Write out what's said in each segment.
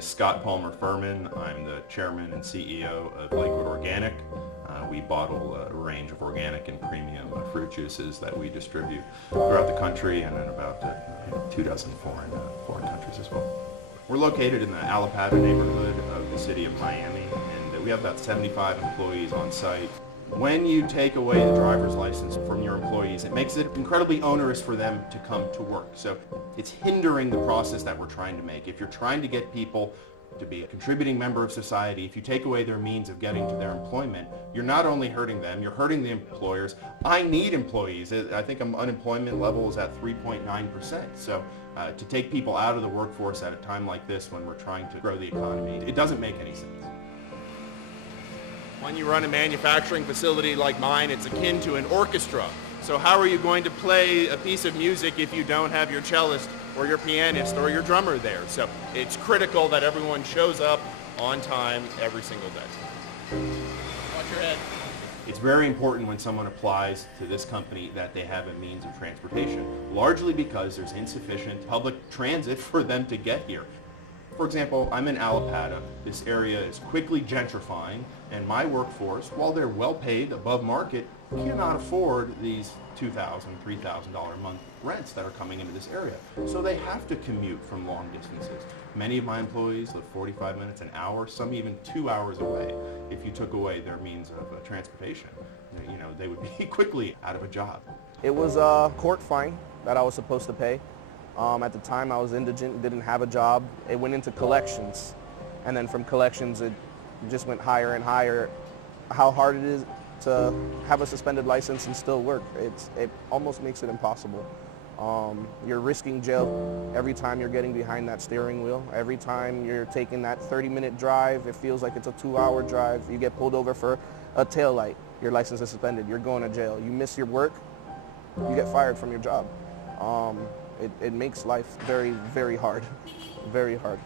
is Scott Palmer Furman. I'm the chairman and CEO of Lakewood Organic. We bottle a range of organic and premium fruit juices that we distribute throughout the country and in about 24 foreign countries as well. We're located in the Allapattah neighborhood of the city of Miami, and we have about 75 employees on site. When you take away the driver's license from your employees, it makes it incredibly onerous for them to come to work. So it's hindering the process that we're trying to make. If you're trying to get people to be a contributing member of society, if you take away their means of getting to their employment, you're not only hurting them, you're hurting the employers. I need employees. I think unemployment level is at 3.9%. So to take people out of the workforce at a time like this when we're trying to grow the economy, it doesn't make any sense. When you run a manufacturing facility like mine, it's akin to an orchestra. So how are you going to play a piece of music if you don't have your cellist or your pianist or your drummer there? So it's critical that everyone shows up on time every single day. Watch your head. It's very important when someone applies to this company that they have a means of transportation, largely because there's insufficient public transit for them to get here. For example, I'm in Allapattah. This area is quickly gentrifying, and my workforce, while they're well paid above market, cannot afford these $2,000, $3,000 a month rents that are coming into this area. So they have to commute from long distances. Many of my employees live 45 minutes, an hour, some even 2 hours away. If you took away their means of transportation, they would be quickly out of a job. It was a court fine that I was supposed to pay. At the time I was indigent, didn't have a job. It went into collections, and then from collections it just went higher and higher. How hard it is to have a suspended license and still work, it almost makes it impossible. You're risking jail every time you're getting behind that steering wheel. Every time you're taking that 30-minute drive, it feels like it's a 2-hour drive. You get pulled over for a taillight, your license is suspended, you're going to jail. You miss your work, you get fired from your job. It makes life very, very hard, very hard.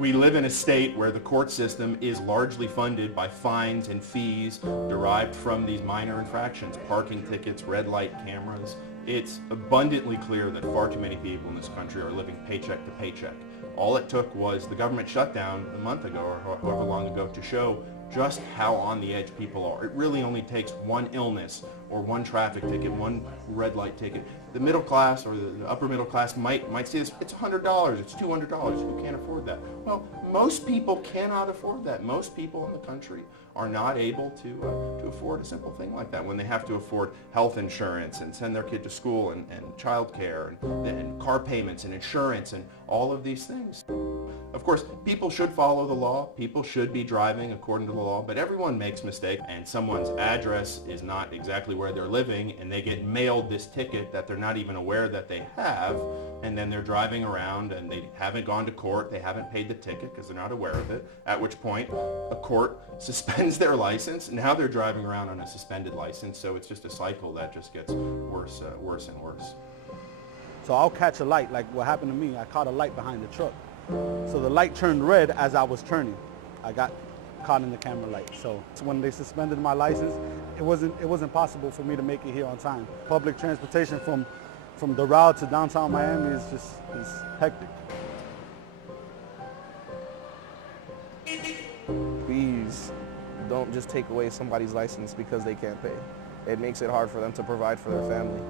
We live in a state where the court system is largely funded by fines and fees derived from these minor infractions, parking tickets, red light cameras. It's abundantly clear that far too many people in this country are living paycheck to paycheck. All it took was the government shutdown a month ago or however long ago to show just how on the edge people are. It really only takes one illness or one traffic ticket, one red light ticket. The middle class or the upper middle class might see this, it's $100, it's $200, who can't afford that? Well, most people cannot afford that. Most people in the country are not able to afford a simple thing like that when they have to afford health insurance and send their kid to school and child care and car payments and insurance and all of these things. Of course, people should follow the law. People should be driving according to the law, but everyone makes mistakes, and someone's address is not exactly where they're living, and they get mailed this ticket that they're not even aware that they have, and then they're driving around and they haven't gone to court, they haven't paid the ticket because they're not aware of it, at which point a court suspends their license. Now they're driving around on a suspended license, so it's just a cycle that just gets worse and worse. So I'll catch a light, like what happened to me. I caught a light behind the truck. So the light turned red as I was turning. I got caught in the camera light. So when they suspended my license, it wasn't possible for me to make it here on time. Public transportation from the route to downtown Miami is hectic. Please don't just take away somebody's license because they can't pay. It makes it hard for them to provide for their family.